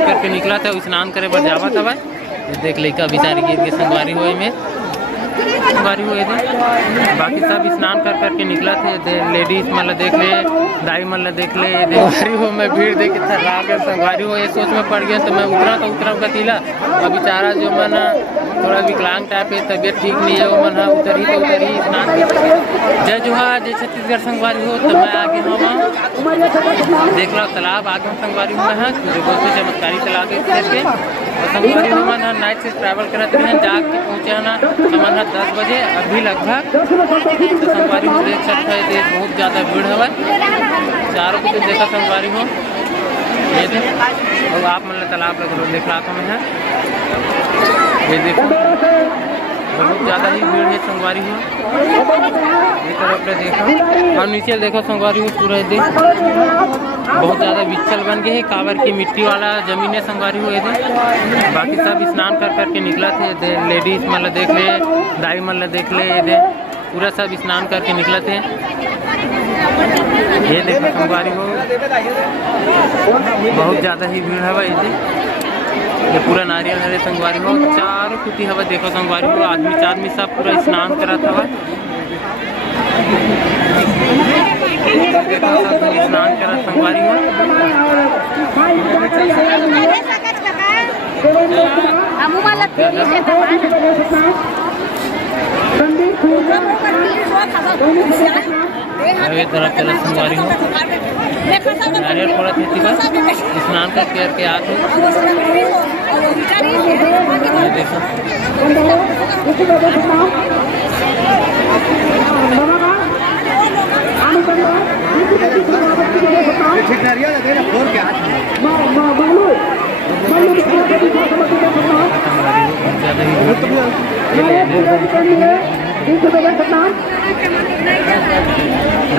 करके निकला था, स्नान करे बर जावा था भाई। देख लइका बिचारी गिर के संगवारी हुए में संगवारी हुए थे। बाकी सब स्नान कर करके निकला थे। लेडीज मतलब देख ले, दाई मतलब देख ले, संगवारी हो मैं भीड़ देख के थर्रा के संगवारी हो ये सोच में पड़ गया। तो मैं उतरा गतीला। अब बेचारा जो मन थोड़ा विकलांग टाइप है, तबीयत ठीक नहीं है, वो मन उतरी स्नान जय जोहार जय छत्तीसगढ़ संगवारी हो। तो मैं आगे हूँ देख लो तालाब आगे संगवारी हुए हैं, बहुत से चमत्कारी तालाब के और संगवारी हुआ ना नाइट से ट्रैवल करते हैं, जाग के पहुँचे ना हमारा 10 बजे अभी लगभग। तो संगवारी हो देख सकते हैं देश बहुत ज़्यादा भीड़ है, चारों को देखा संगवारी हो ये देख। और आप मतलब तालाब लग देख रहा था मैं ये देखो बहुत ज़्यादा ही भीड़ है संगवारी हो। ये तरफ पे देखो और नीचे देखो संगवारी हो पूरा देख बहुत ज़्यादा विच्छल बन गए है। काबर की मिट्टी वाला जमीन है संगवारी हुए थे। बाकी सब स्नान कर करके निकला थे। लेडीज मतलब देख ले, दाई मतलब देख ले, ये पूरा सब स्नान करके निकला थे। ये देखो संगवारी हो बहुत ज़्यादा ही भीड़ है भाई। ये पूरा नारियल हरे संगवारी हो चारों कुटी हवा देखो संगवारी हो आदमी सब पूरा स्नान करा था। देखो सब स्नान करा संगवारी हो। ये तरफ चला संगवारी हो नारियल पड़ा थी स्नान करके आते देखो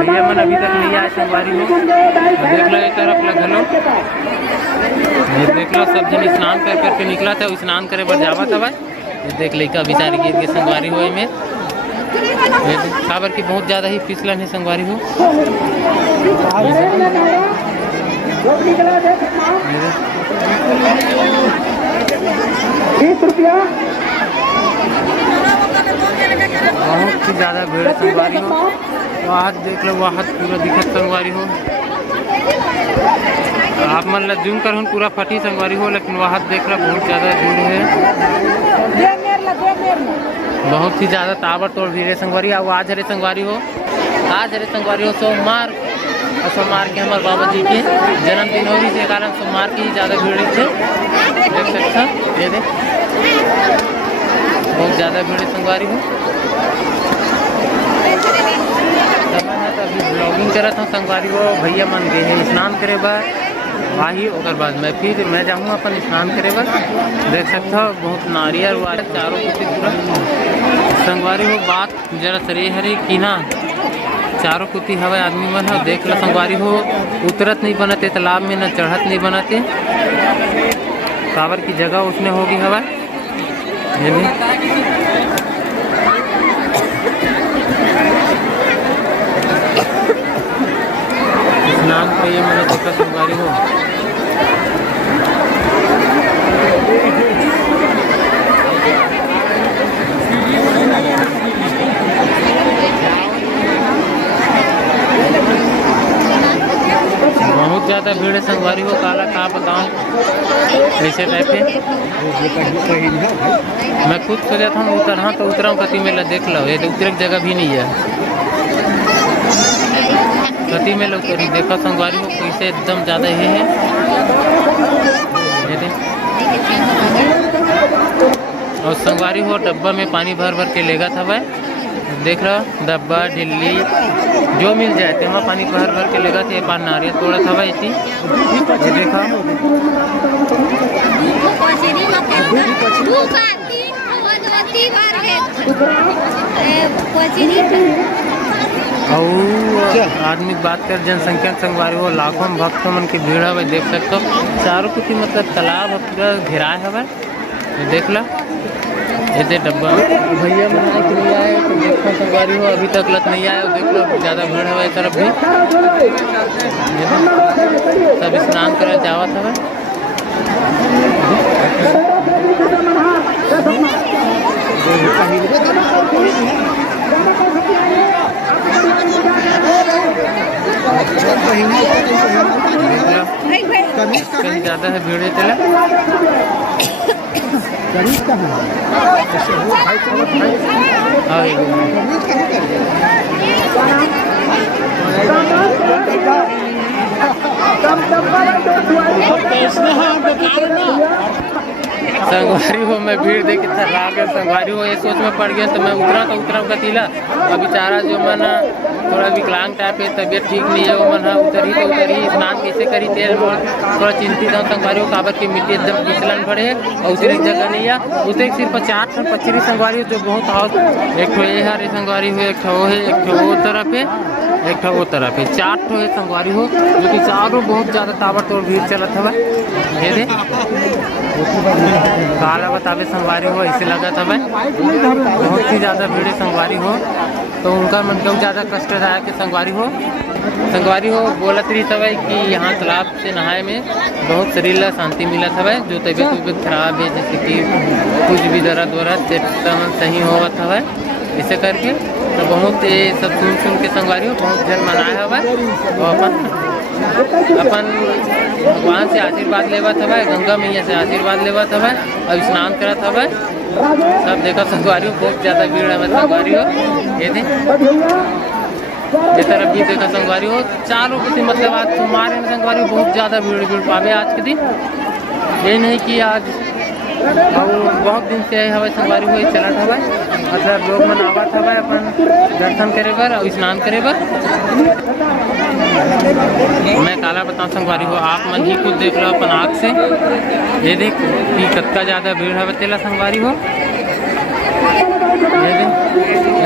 भैया मन अभी तक नहीं आए संगवारी हो। देख लो एक तरफ लगलो ये देख लो सब जन स्नान कर करके निकला था, स्नान करे बर जावा था भाई। ये देख लइका बिचारी गिर के संगवारी हुए में काबर की बहुत ज़्यादा ही फिसलन है संगवारी हो। 20 रुपया बहुत ही ज़्यादा भीड़ संगवारी हो। वहाँ देख लो वहाँ पूरा दिखत संगवारी हो। आप मतलब जूम कर पूरा फटी संगवारी हो, लेकिन वहाँ देख लो बहुत ज़्यादा भीड़ है, बहुत ही ज़्यादा ताबड़तोड़ भीड़ है संगवारी। अब आज हरे संगवारी हो सोमवार और सोमवार के हमारे बाबा जी के जन्मदिन हो इसी कारण सोमवार की ज़्यादा भीड़ थे। देख सकते हैं ये देख बहुत ज़्यादा भीड़ संगवारी हो। तो अभी ब्लॉगिंग करा था संगवारी हो। भैया मन गए हैं स्नान करे बार वही और बाद में फिर मैं जाऊँगा अपन स्नान करे बार। देख सकते हो बहुत नारियल वाले चारों कुछ पूरा संगवारी हो। बात जरा सरे हरे की ना चारों कुती हवा आदमी मन हो देख लो संगवारी हो उतरत नहीं बनते तालाब में, न चढ़त नहीं बनते काबर की जगह उसने होगी हवा। स्नान पे ये मैंने देखा संगवारी हो। बहुत ज़्यादा भीड़ है संगवारी हो। काला का बताऊँ ऐसे टाइप है। मैं खुद सोचा था उतरा तो उतरा कति मेला देख लो ये तो उतरे जगह भी नहीं है कति मेला उतरी देखा संगवारी हो कैसे एकदम ज़्यादा ही है। और संगवारी हो डब्बा में पानी भर भर के लेगा था भाई। देख रहा डब्बा ढिल्ली जो मिल जाए थे वहाँ पानी भर भर के लेगा थे। पान नारियल तोड़ा था भाई इसी ये देखा और आदमी बात कर जनसंख्या संगवारी हो लाखों भक्तों मन की भीड़ है। देख सकते हो चारों कुछ मतलब तालाब पूरा घेरा है भाई। देख लो ऐसे डब्बा भैया मनाने के लिए आए तो देखो संगवारी हो अभी तक लत नहीं आया। देख लो ज़्यादा भीड़ है इस तरफ भी सब स्नान करा जावा था भाई। ही ज़्यादा है भीड़ तेला। संगवारी हो मैं भीड़ देख के थर्रा गया। संगवारी हो ये सोच में पड़ गया तो मैं उतरा गतीला। अब बेचारा जो मन थोड़ा विकलांग टाइप है, तबीयत ठीक नहीं है, वो मन उतरी स्नान कैसे करी तेल थोड़ा चिंतित हूँ। संगवारी हो काबर की मिट्टी एकदम फिसलन पड़े है और उतरे जगह नहीं है। उतरे सिर्फ 4 पचरी संगवारी हो जो बहुत हाउस एक ठो ये हर संगवारी हो, एक ठो है, एक ठो वो तरफ है, एक ठो वो तरफ है, 4 ठो है संगवारी हो जो कि चारों बहुत ज़्यादा ताबड़तोड़ भीड़ चलत हवा। ये दे काला बतावे संगवारी हो ऐसे लगा था भाई बहुत ही ज़्यादा भीड़ संगवारी हो। तो उनका मन क्यों ज़्यादा कष्ट रहा कि संगवारी हो बोलत रही था भाई कि यहाँ तालाब से नहाए में बहुत शरीर ला शांति मिला था भाई। जो तबीयत खराब है जैसे कि कुछ भी दर्द सही हुआ था भाई, इसे करके तो बहुत सब सुन के संगवारी हो बहुत जन मनाया हुआ। अपन भगवान से आशीर्वाद लेवा था भाई, गंगा मैया से आशीर्वाद लेवा था भाई और स्नान करा था भाई। सब देखा संगवारी हो बहुत ज़्यादा भीड़ है संगवारी हो। ये तरफ भी देखा संगवारी हो चारों किसी मतलब आज तुम्हारे में संगवारी हो बहुत ज़्यादा भीड़ पावे आज के दिन। ये नहीं कि आज और बहुत दिन से हवा संगवारी हुई चलत हवा मतलब लोग मन आवत हवा अपन दर्शन करे बर और स्नान करे बर। मैं काला बताऊँ संगवारी हो आप मन ही खुद देख लो अपन आँख से। ये देख कि कत्ता ज़्यादा भीड़ है तेला संगवारी हो।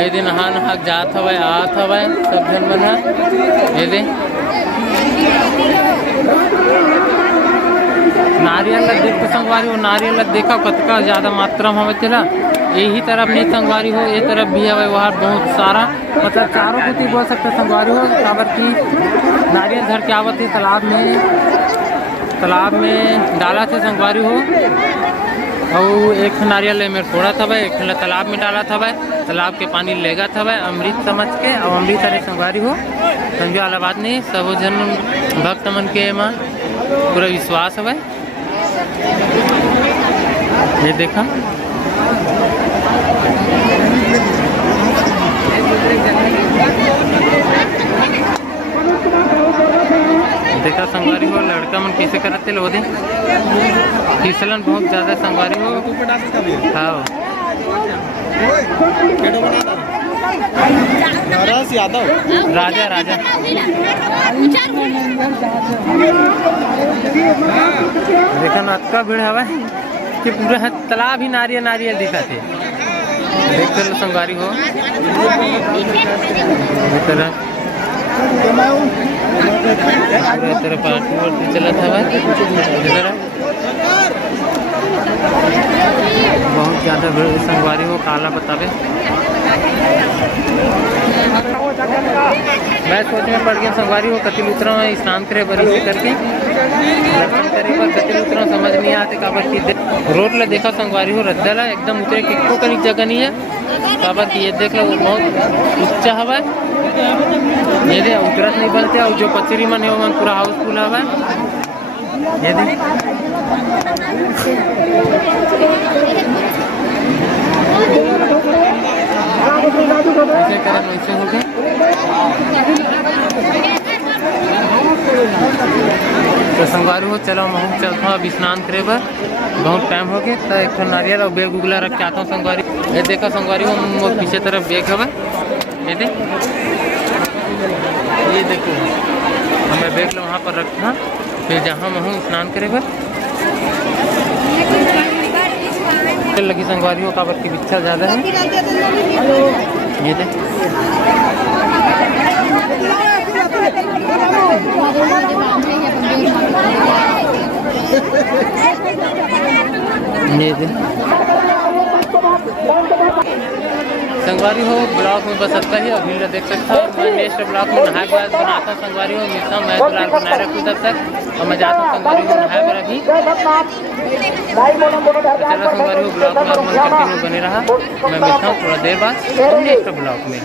ये दिन नहा जात हवा आत हवा सब जन मन है। ये दिन नारियल देख के संगवारी हो नारियल देखा कतका ज़्यादा मात्रा में हवा तेला। यही तरफ नहीं संगवारी हो ये तरफ भी है वहाँ बहुत सारा मतलब चारों कुछ बोल सकते संगवारी हो। काबर की नारियल धर के आवत है तालाब में डाला थे संगवारी हो और एक नारियल में थोड़ा था भाई, एक तालाब में डाला था भाई, तालाब के पानी लेगा था भाई अमृत समझ के और अमृत अरे संगवारी हो समझो वाला बात नहीं। सब जन भक्त मन के माँ पूरा विश्वास है भाई। ये देखा देखा संगवारी हो लड़का मन कैसे करते लो दे फिसलन बहुत ज़्यादा संगवारी हो। हाँ राजा राजा देखा नाटका भीड़ हवा कि पूरा तालाब ही नारियल दिखा थे। देख लो संगवारी हो तरह पार्टी चला था बहुत ज़्यादा भीड़ संगवारी हो काला बतावे। मैं सोच में पड़ गया संगवारी हो कतिल उतरा में स्नान करे बरी से करके दर्शन करे पर कतिल उतरा समझ नहीं आते काबर की रोड ला देखा संगवारी हो रद्दा ला एकदम उतरे किको कनी जगह नहीं है काबर की ये देख लो बहुत ऊंचा हवा ये दे उतरत नहीं बनते और जो पचरी मन है वो मन पूरा हाउसफुल हवा ये दे। ऐसे करें वैसे हो गए तो संगवारी हो चलो मैं चलता हूँ अभी स्नान करे बर बहुत टाइम हो गया तो एक नारियल और बैग उगला रख के आता हूँ संगवारी। ये देखा संगवारी हो वो पीछे तरफ बैग है ये देख ये देखो मैं बैग लो वहाँ पर रखा फिर जहाँ मैं हूँ स्नान करे बर लगी संगवारी हो काबर की बिच्छा ज़्यादा है। ये देख ये देख संगवारी हो ब्लॉग में बस आता ही अभी देख सकता हूँ। मैं नेक्स्ट ब्लॉग में नहाए बाद बनाता हूँ संगवारी हो मिलता हूँ मैं फिलहाल बनाए रखूँ तब तक और मैं जाता हूँ संगवारी हो नहाए पर अभी। चलो संगवारी हो ब्लॉग में कंटिन्यू बने रहा मैं मिलता हूँ थोड़ा देर बाद नेक्स्ट ब्लॉग में।